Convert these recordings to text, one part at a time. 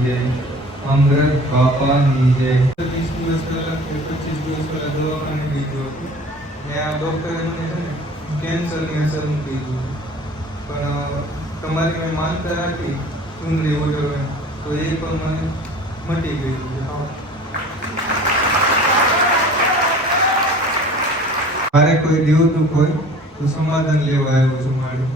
જય અમૃત બાપાની જય વીસ દિવસ પહેલા કે પચીસ દિવસ પહેલા દવાખાને ગયો હતો ત્યાં ડૉક્ટરે મને છે ને કેન્સરની અસરનું કીધું પણ અ, તમારી મેં માનતા રાખી ચૂંદડી ઓઢવે તો એ પણ મને મટી ગયું છે મારે કોઈ દેવું દુઃખ હોય તો સમાધાન લેવા આવ્યો છું મારું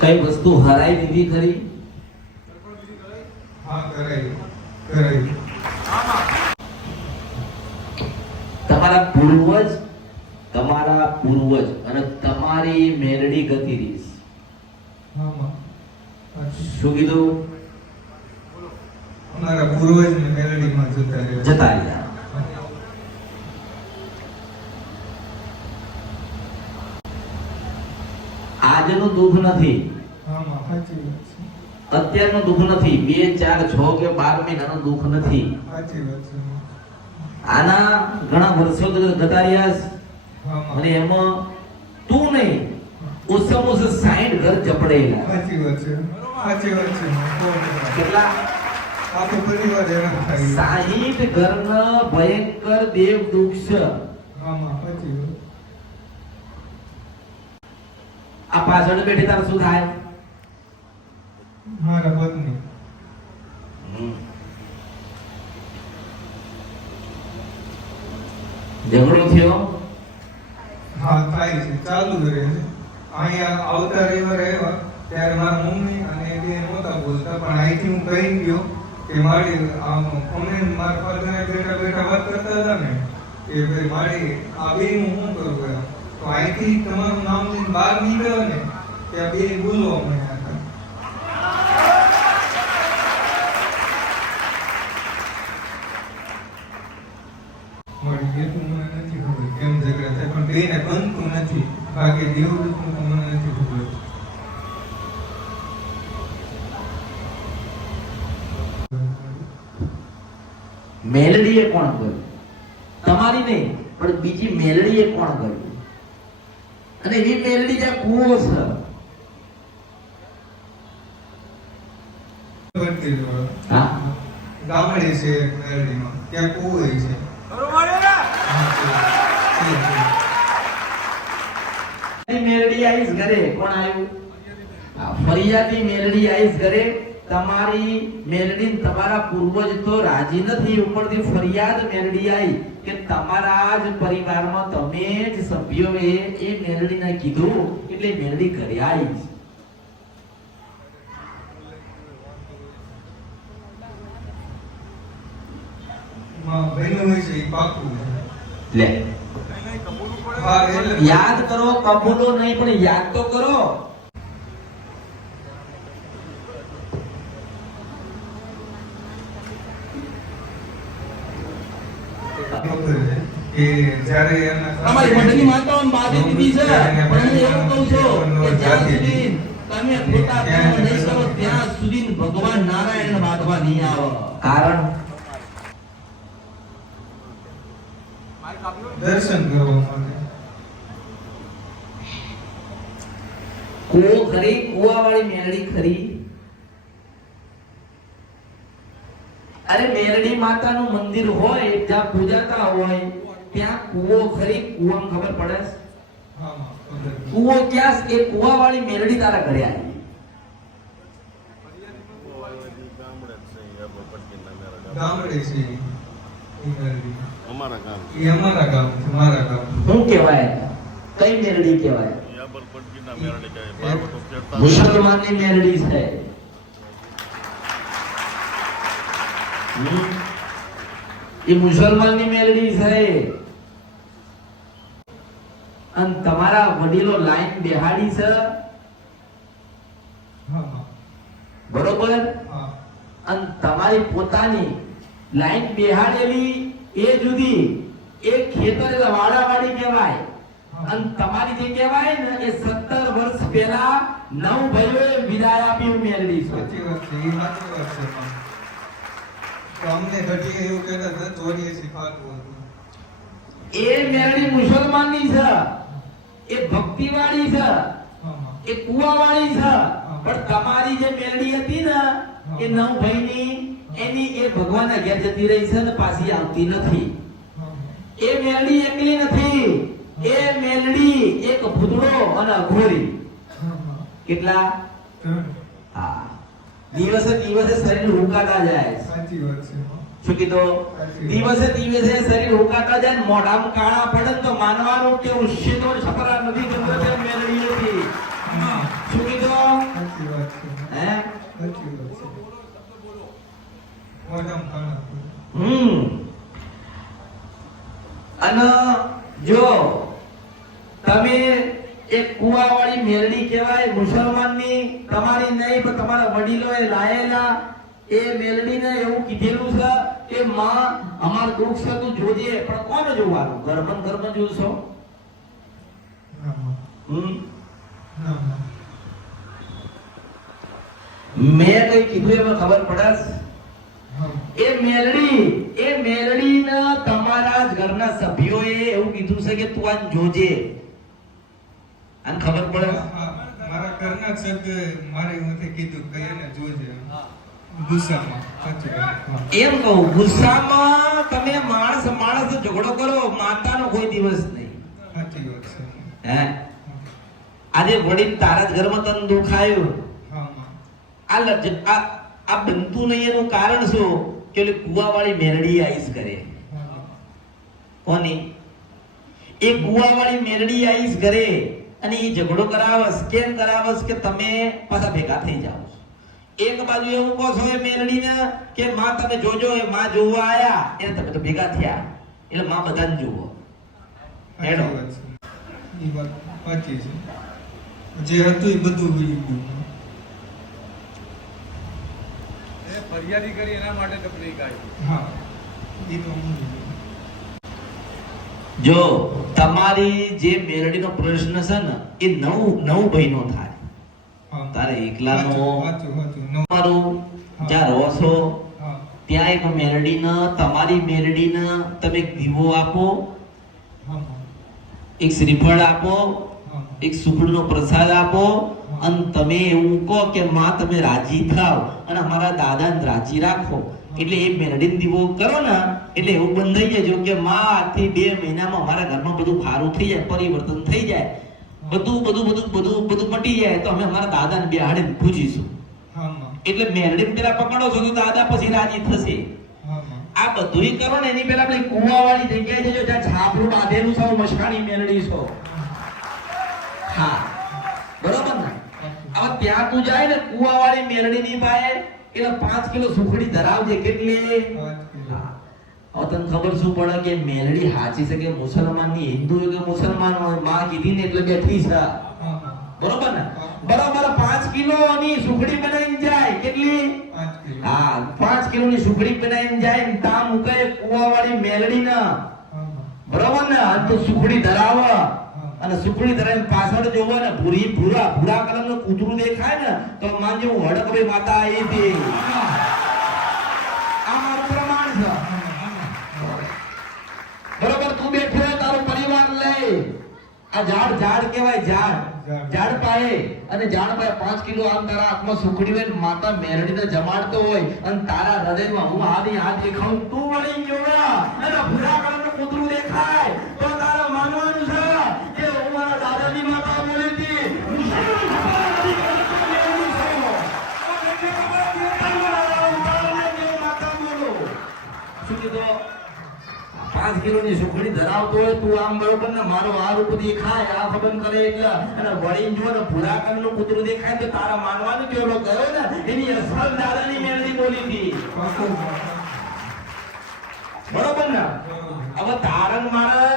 કઈ વસ્તુ હરાઈ દીધી ખરી? તમારા પૂર્વજ તમારા પૂર્વજ અને તમારી મેરડી ગતિ રીસ શું કીધું? અમારા પૂર્વજને મેરડીમાં જતા રહ્યા. જતા રહ્યા. આજનું દુઃખ નથી. અત્યારનું દુઃખ નથી. બે ચાર છ કે બાર મહિનાનું દુઃખ નથી. આના ઘણા વર્ષો જતા રહ્યા અને એમાં તું નહીં. ઓછામાં ઓછા સાઈઠ ઘર ચપડેલા સાચી વાત છે. સાચી વાત છે. કેટલા? સાહીઠ ઘર ભયંકર દેવ દુઃખ છે હા માં સાચી વાત આ પાછળ બેઠી તારે શું થાય? મારા પત્ની ઝઘડો થયો? હા થાય છે. ચાલુ જ રહે છે. અહીંયા આવતા રવિવારે આવ્યા ત્યારે મારા મમ્મી અને એ બે નહોતા બોલતા પણ અહીંથી હું કહી ગયો કે મારી આમ અમે મારા ફાધરને બેઠા બેઠા વાત કરતા હતા ને કે ભાઈ મારી આ બે હું શું કરું એમ. તો અહીંથી તમારું નામ લઈને બહાર નીકળ્યો ને, ત્યાં બે બોલો અમે હતા મારી મને નથી ખબર કેમ ઝઘડા થાય, પણ બેને બનતું નથી. બાકી દેવદૂતનું તો મને નથી ખબર. મેલડીએ કોણ કર્યું? તમારી નહીં, પણ બીજી મેલડીએ કોણ કર્યું? અને એની મેલડી જ્યાં કૂવો છે. હા? ગામડે છે એક મેરડીમાં ત્યાં કૂવો છે. મેલડી આવીશ ઘરે. કોણ આવ્યું? ફરિયાદી મેલડી આવીશ ઘરે. તમારી મેલડી તમારા પૂર્વજ તો રાજી નથી. ઉપરથી ફરિયાદ મેલડી આવી કે તમારા જ પરિવારમાં તમે જ સભ્યોએ એ મેલડીને કીધું એટલે મેલડી ઘરે આવી યાદ કરો કબૂલો નહીં પણ યાદ તો કરો ખબર છે કે જ્યારે એના અમારી મંડળની માતાઓ અને દીધી છે. પણ એવું કહું છું કે જ્યાં સુધી તમે ખોટા કર્મ નહીં કરો ત્યાં સુધી ભગવાન નારાયણ બાંધવા નહીં આવે. કારણ? દર્શન કરવા માટે કૂવો ખરી? કૂવાવાળી મેરડી ખરી? અરે મેરડી માતાનું મંદિર હોય જ્યાં પૂજાતા હોય ત્યાં કૂવો ખરી કૂવામાં ખબર પડે છે? છે. કૂવો ક્યાં એ એ કૂવાવાળી મેરડી તારા ઘરે આવી છે એ. એ મેરડી. ગામ એ અમારા ગામ છે મારા ગામ શું કહેવાય કઈ મેરડી કહેવાય યાબર પટકીના મેરડે કહે બારવટો ચડતા મુસલમાનની મેરડી છે હમ. એ મુસલમાનની મેલડી છે. અને તમારા વડીલો લાઈન બેહાડી છે? બરોબર? અને તમારી પોતાની લાઈન બેહાડેલી એ જુદી એ ખેતર એટલે વાડાવાડી કહેવાય. અને તમારી જે કહેવાય ને એ સત્તર વર્ષ પહેલા નવ ભાઈઓએ વિદાય આપી મેળવી છે સાચી વાત છે એ સાચી વાત છે માં. તો અમને ઘટી એવું કહેતા હતા ચોર્યાસી ફાટવું હતું. એ ભક્તિ મુસલમાનની છે એ ભક્તિવાળી છે. એ કુવાવાળી છે. પણ તમારી જે મેરડી હતી ને એ નવ ભાઈની એની એ ભગવાનના ઘેર જતી રહી છે ને પાછી આવતી નથી. એ મેલડી એકલી નથી. એ મેલડી એક ભૂતળો અને અઘોરી. કેટલા? હા. દિવસે દિવસે શરીર હુકાતા જાય. સાચી વાત છે. શું કીધું? દિવસે દિવસે શરીર હુકાતા જાય મોઢામાં કાળા પડે તો માનવાનું કે ઉશ્ચિતો છપરા નથી બનતો તે મેલડી નથી શું કીધું? સાચી વાત છે. હે? સાચી વાત છે. મોઢામાં કાણા હમ. અને જો તમે એક કુવાવાળી મેરડી કહેવાય મુસલમાનની તમારી નહીં, પણ તમારા વડીલોએ લાયેલા એ મેલડીને એવું કીધેલું છે કે, માં, અમાર દુઃખ છે, તું જોજે. પણ કોને જોવાનું? ઘરમાં ઘરમાં જોશો. મેં કઈ કીધું એમાં ખબર પડે. એ મેલડી, એ મેલડીના તમારા ઘરના સભ્યોએ એવું કીધું છે કે, તું આજ જોજે. આને ખબર પડે? હા, હા. મારા એવું કીધું કે એને જોજે. ગુસ્સામાં સાચી એમ કહું ગુસ્સામાં તમે માણસ માણસ ઝઘડો કરો માતાનો કોઈ દિવસ નહીં. સાચી વાત છે. હે? આજે વડીલ તારા જ ઘરમાં તન દુખાયું આ લજ આ આ બનતું નહીં એનું કારણ શું? કે ઓલી કુવાવાળી મેરડી આઈસ કરે. કોની? એ કુવાવાળી મેરડી આઈસ ઘરે અને એ ઝઘડો કરાવસ કેમ કરાવસ કે તમે પાછા ભેગા થઈ જાઓ એક બાજુ એવું કહો છો એ મેરડીને કે માં તમે જોજો એ માં જોવા આયા એટલે તમે તો ભેગા થયા. એટલે માં બધાને જુઓ. હેડો. વાત છે. સાચી છે. જે હતું એ બધું ભૂલી ગયું. એ ફરિયાદી કરી એના માટે તકલીફ આવી. હા. એ તો હું જો તમારી જે મેરડીનો પ્રશ્ન છે ને એ નવ નવ ભાઈનો થાય. તારે એકલાનો તમારું જ્યાં રહો છો ત્યાં એક મેરડીને તમારી મેરડીને તમે એક દીવો આપો એક શ્રીફળ આપો એક સુખડનો પ્રસાદ આપો અને તમે એવું કહો કે માં તમે રાજી થાવ અને અમારા દાદાને રાજી રાખો. એટલે એ મેરડીન દીવો કરો ને એટલે એવું બંધાઈ જાય. કે માં આથી બે મહિનામાં અમારા ઘરમાં બધું સારું થઈ જાય પરિવર્તન થઈ જાય. બધું બધું બધું બધું બધું મટી જાય. તો અમે અમારા દાદાને બિહાડીને પૂજીશું એટલે મેરડીન પેલા પકડો છો તો દાદા પછી રાજી થશે. આ બધુંય કરો ને એની પેલા પેલી કુવાવાળી જગ્યાએ જજો જ્યાં છાપરું બાંધેલું છે મશકાની મેરડી છો હા બરોબર ને હવે ત્યાં તું જાય ને કુવાવાળી મેલડી ની પાસે એટલે પાંચ કિલો સુખડી ધરાવજે કેટલી? તને ખબર શું પડે કે મેલડી હાચી છે કે મુસલમાનની હિન્દુ કે મુસલમાન હોય? માં કીધી ને એટલે બેઠી છે. બરોબર ને? બરોબર પાંચ કિલો ની સુખડી બનાવીને જાય. કેટલી? હા પાંચ કિલો ની સુખડી બનાવીને જાય ને તા મૂકે કુવાવાળી મેલડી ના બરોબર ને? આ તો સુખડી ધરાવ. અને સુખડી ધરાવીને પાછળ જોવો ને ભૂરી ભૂરા ભૂરા કલરનું કૂતરું દેખાય ને તો માનજે હું હડકભાઈ માતા આવી હતી આ મારું પ્રમાણ છે. બરોબર તું બેઠો તારો પરિવાર લઈ આ ઝાડ ઝાડ કહેવાય ઝાડ. ઝાડ. પાએ અને ઝાડ પાએ પાંચ કિલો આમ તારા હાથમાં સુખડી હોય માતા માતા મેરડીને જમાડતો હોય. અને તારા હૃદયમાં હું આવી હાથ દેખાઉં તું વળી ગયો. પાંચ કિલો ની સુખડી ધરાવતો હોય તું આમ બરોબર ને મારો આ રૂપ દેખાય આ ખબર કરે એટલે. અને વળી જો ને ભૂરા કલરનું કૂતરું દેખાય તો તારા માનવાનું કેવો ગયો ને એની અસલ દાદાની મેળવી બોલી હતી. બરોબર ને? હવે તારંગ મારે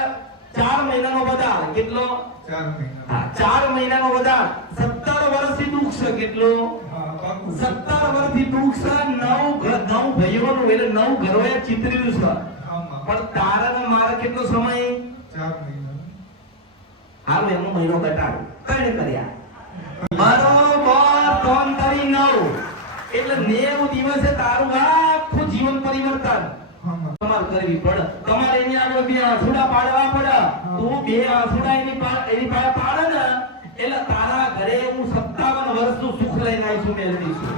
ચાર મહિનાનો બધા કેટલો? ચાર મહિનાનો. બધા સત્તર વર્ષથી દુઃખ છે કેટલો? સત્તર વર્ષથી દુઃખ છે નવ નવ ભાઈઓનું એટલે નવ ઘરોએ ચિતર્યું છે. પણ તારા મારે કેટલો સમય? ચાર મહિના. હાલ એનો મહિનો ઘટાડો. કઈ કર્યા. બરોબર ત્રણ તારી નવ. એટલે નેવું દિવસે તારું આખું જીવન પરિવર્તન. તમારે કરવી પડે. તમારે એની આગળ બે આંસુડા પાડવા પડે. તું બે આંસુડા એની એની પાસે પાડે ને એટલે તારા ઘરે હું સત્તાવન વર્ષનું સુખ લઈને આવીશું મેળવી છું.